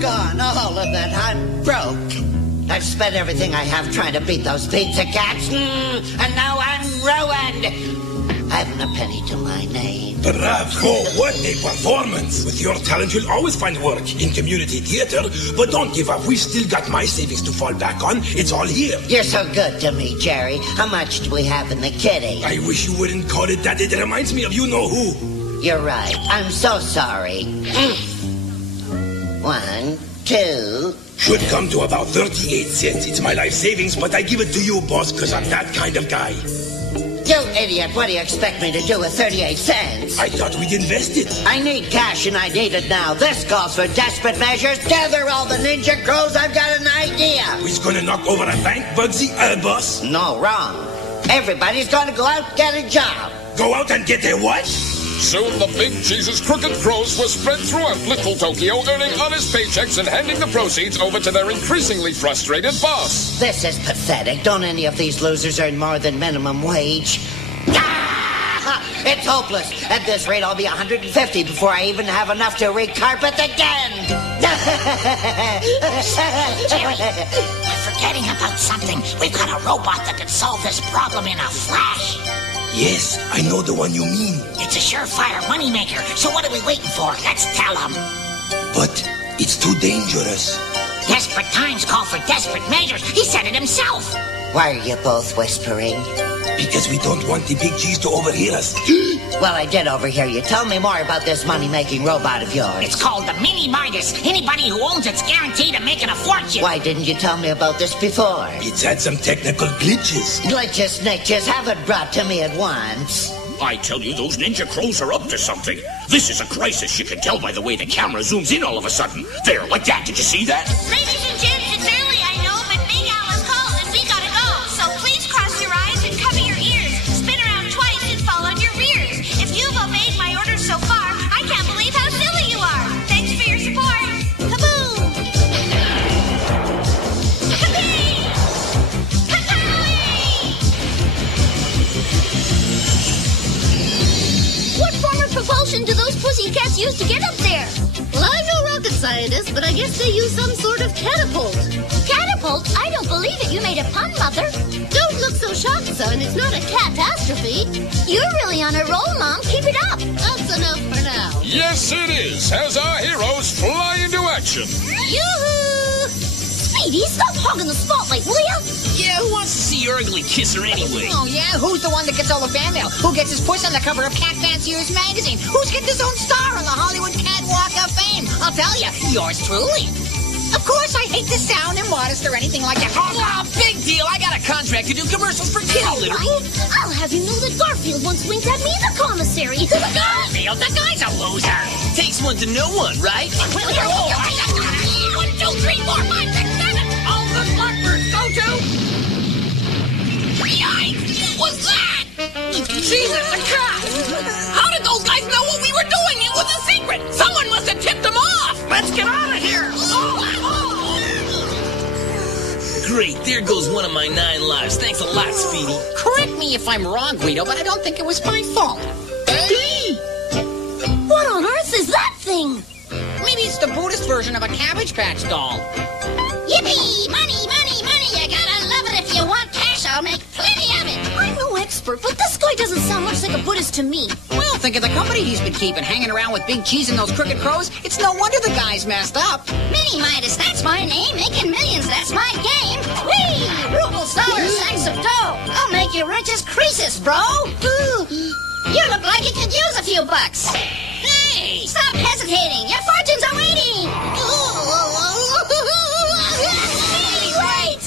gone, all of it. I'm broke. I've spent everything I have trying to beat those pizza cats, and now I'm ruined. I haven't a penny to my name. Bravo, what a performance. With your talent, you'll always find work in community theater. But don't give up. We've still got my savings to fall back on. It's all here. You're so good to me, Jerry. How much do we have in the kitty? I wish you wouldn't call it that. It reminds me of you-know-who. You're right. I'm so sorry. 1, 2... Should come to about 38 cents. It's my life savings, but I give it to you, boss, because I'm that kind of guy. You idiot, what do you expect me to do with 38 cents? I thought we'd invest it. I need cash and I need it now. This calls for desperate measures. Gather all the ninja crows, I've got an idea. Who's gonna knock over a bank, Bugsy? Boss? No, wrong. Everybody's gonna go out and get a job. Go out and get a what? Soon the Big Cheese's crooked crows were spread throughout Little Tokyo, earning honest paychecks and handing the proceeds over to their increasingly frustrated boss. This is pathetic. Don't any of these losers earn more than minimum wage? Ah! It's hopeless. At this rate, I'll be 150 before I even have enough to recarpet again. Jerry, we're forgetting about something. We've got a robot that can solve this problem in a flash. Yes, I know the one you mean. It's a surefire moneymaker, so what are we waiting for? Let's tell him. But it's too dangerous. Desperate times call for desperate measures. He said it himself. Why are you both whispering? Because we don't want the Big Cheese to overhear us. Well, I did overhear you. Tell me more about this money-making robot of yours. It's called the Mini Midas. Anybody who owns it's guaranteed to make it a fortune. Why didn't you tell me about this before? It's had some technical glitches. Glitches, niches, have it brought to me at once. I tell you, those ninja crows are up to something. This is a crisis. You can tell by the way the camera zooms in all of a sudden. There, like that. Did you see that? Ladies and gents, it's early, I know, but Big Al has called and we gotta go. So please cross your eyes and cover your ears. Spin around twice and fall on your rears. If you've obeyed my orders so far, I can't believe how silly you are. Thanks for your support. Kaboom! Kapee! Kapee! What form of propulsion do those pussycats use to get up there? Well, I'm no rocket scientist, but I guess they use some sort of catapult. Catapult? I don't believe it. You made a pun, Mother. Don't look so shocked, son. It's not a catastrophe. You're really on a roll, Mom. Keep it up. That's enough for now. Yes, it is, as our heroes fly into action. Yoo-hoo! Speedy, stop hogging the spotlight, will ya? Yeah, who wants to see your ugly kisser anyway? Oh, yeah? Who's the one that gets all the fan mail? Who gets his puss on the cover of Cat Fancier's magazine? Who's getting his own star on the Hollywood Catwalk of Fame? I'll tell you, yours truly. Of course, I hate to sound immodest or anything like that. Oh, big deal. I got a contract to do commercials for kitty litter. I'll have you know that Garfield once winked at me, the commissary. Garfield, the guy's a loser. Takes one to know one, right? 1, 2, 3, 4, 5, 6, 7. All the blackbirds go to... Yikes! What was that? Jesus, the cat! How did those guys know what we were doing? It was a secret! Someone must have tipped them off! Let's get out of here! Great, there goes one of my 9 lives. Thanks a lot, Speedy. Correct me if I'm wrong, Guido, but I don't think it was my fault. What on earth is that thing? Maybe it's the Buddhist version of a Cabbage Patch doll. Yippee! Money, money, money! You gotta love it. If you want cash, I'll make plenty of it. I'm no expert, but this guy doesn't sound much like a Buddhist to me. Well, think of the company he's been keeping, hanging around with Big Cheese and those crooked crows. It's no wonder the guy's messed up. Mini Midas, that's my name. Making millions, that's my game. Whee! Rubles, dollars, sacks of dough. I'll make you rich as Croesus, bro. Ooh. You look like you could use a few bucks. Hey! Stop hesitating. Your fortune's awaiting. Wait!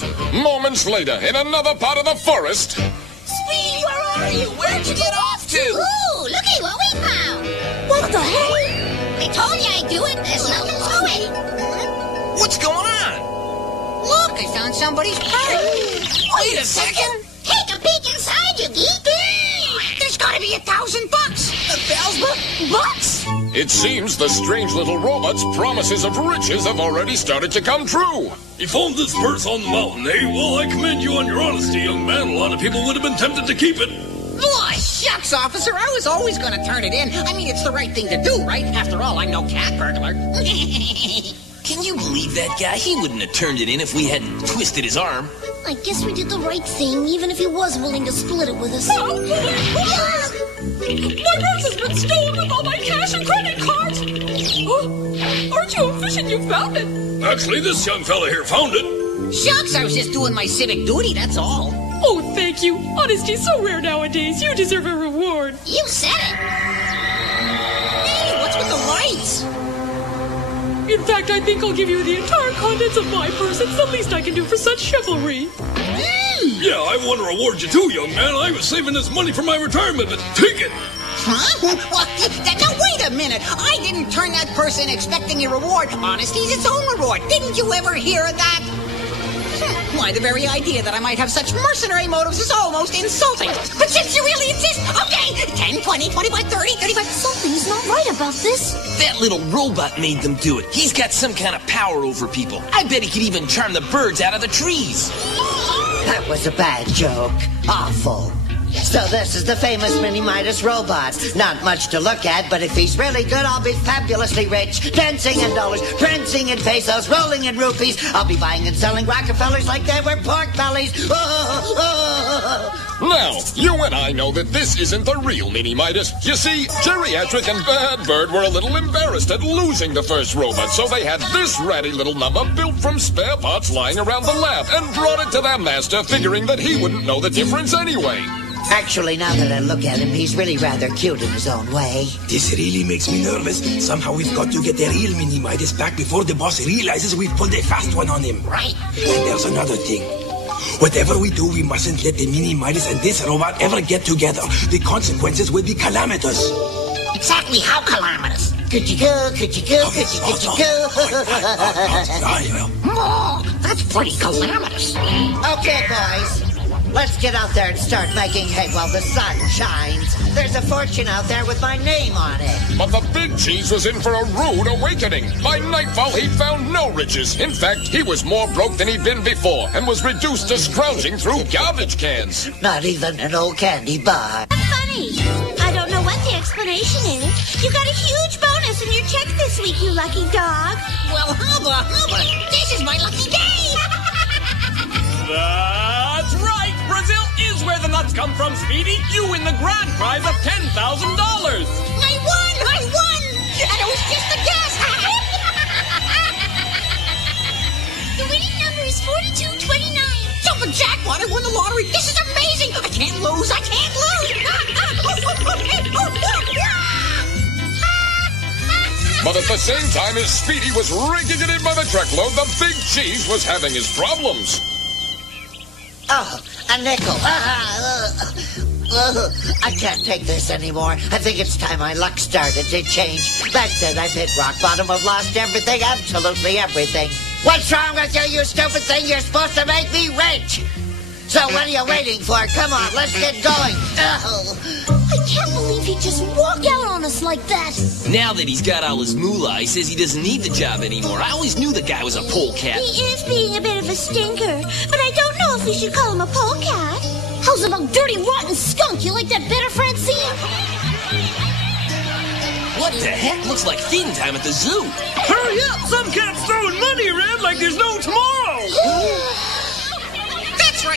Moments later, in another part of the forest. Speedy, where are you? Where'd you get off to? Ooh, looky what we found. What the hell? I told you I'd do it. There's nothing to it. What's going on? Look, I found somebody's purse. Wait a second. Take a peek inside, you geek. There's gotta be $1,000. Bucks? It seems the strange little robot's promises of riches have already started to come true. You found this purse on the mountain, eh? Well, I commend you on your honesty, young man. A lot of people would have been tempted to keep it. Boy, shucks, officer. I was always gonna turn it in. I mean, it's the right thing to do, right? After all, I'm no cat burglar. Can you believe that guy? He wouldn't have turned it in if we hadn't twisted his arm. I guess we did the right thing, even if he was willing to split it with us. Oh, my purse has been stolen with all my cash and credit cards. Oh, aren't you efficient? You found it. Actually, this young fella here found it. Shucks, I was just doing my civic duty, that's all. Oh, thank you. Honesty's so rare nowadays. You deserve a reward. You said it. Hey, what's with the lights? In fact, I think I'll give you the entire contents of my purse. It's the least I can do for such chivalry. Yeah, I want to reward you too, young man. I was saving this money for my retirement, but take it. Huh? Now, wait a minute. I didn't turn that purse in expecting a reward. Honesty's its own reward. Didn't you ever hear of that? Why, the very idea that I might have such mercenary motives is almost insulting. But since you really insist, okay, 10, 20, 25, 30, 35... Something's not right about this. That little robot made them do it. He's got some kind of power over people. I bet he could even charm the birds out of the trees. That was a bad joke. Awful. So this is the famous Mini Midas robot. Not much to look at, but if he's really good, I'll be fabulously rich. Dancing in dollars, prancing in pesos, rolling in rupees. I'll be buying and selling Rockefellers like they were pork bellies. Now, you and I know that this isn't the real Mini Midas. You see, Geriatric and Bad Bird were a little embarrassed at losing the first robot, so they had this ratty little number built from spare parts lying around the lab and brought it to their master, figuring that he wouldn't know the difference anyway. Actually, now that I look at him, he's really rather cute in his own way. This really makes me nervous. Somehow we've got to get the real Mini Midas back before the boss realizes we've pulled a fast one on him. Right. And there's another thing. Whatever we do, we mustn't let the Mini Midas and this robot ever get together. The consequences will be calamitous. Exactly how calamitous? Could you go, could you go, could you go? Oh, that's pretty calamitous. Okay, boys. Let's get out there and start making hay while the sun shines. There's a fortune out there with my name on it. But the Big Cheese was in for a rude awakening. By nightfall, he found no riches. In fact, he was more broke than he'd been before and was reduced to scrounging through garbage cans. Not even an old candy bar. Funny. I don't know what the explanation is. You got a huge bonus in your check this week, you lucky dog. Well, hubba, this is my lucky day. That's right. Brazil is where the nuts come from, Speedy. You win the grand prize of $10,000. I won! And it was just a guess! The winning number is 4229. Jumpin' jackpot! I won the lottery! This is amazing! I can't lose! But at the same time as Speedy was raking it in by the truckload, the Big Cheese was having his problems. Oh, a nickel. I can't take this anymore. I think it's time my luck started to change. That's it. I've hit rock bottom. I've lost everything, absolutely everything. What's wrong with you, you stupid thing? You're supposed to make me rich. So what are you waiting for? Come on, let's get going. I can't believe he just walked out on us like that. Now that he's got all his moolah, he says he doesn't need the job anymore. I always knew the guy was a polecat. He is being a bit of a stinker, but I don't know if we should call him a polecat. How's about dirty, rotten skunk? You like that better, Francine? What the heck? Looks like feeding time at the zoo. Hurry up! Some cat's throwing money around like there's no tomorrow.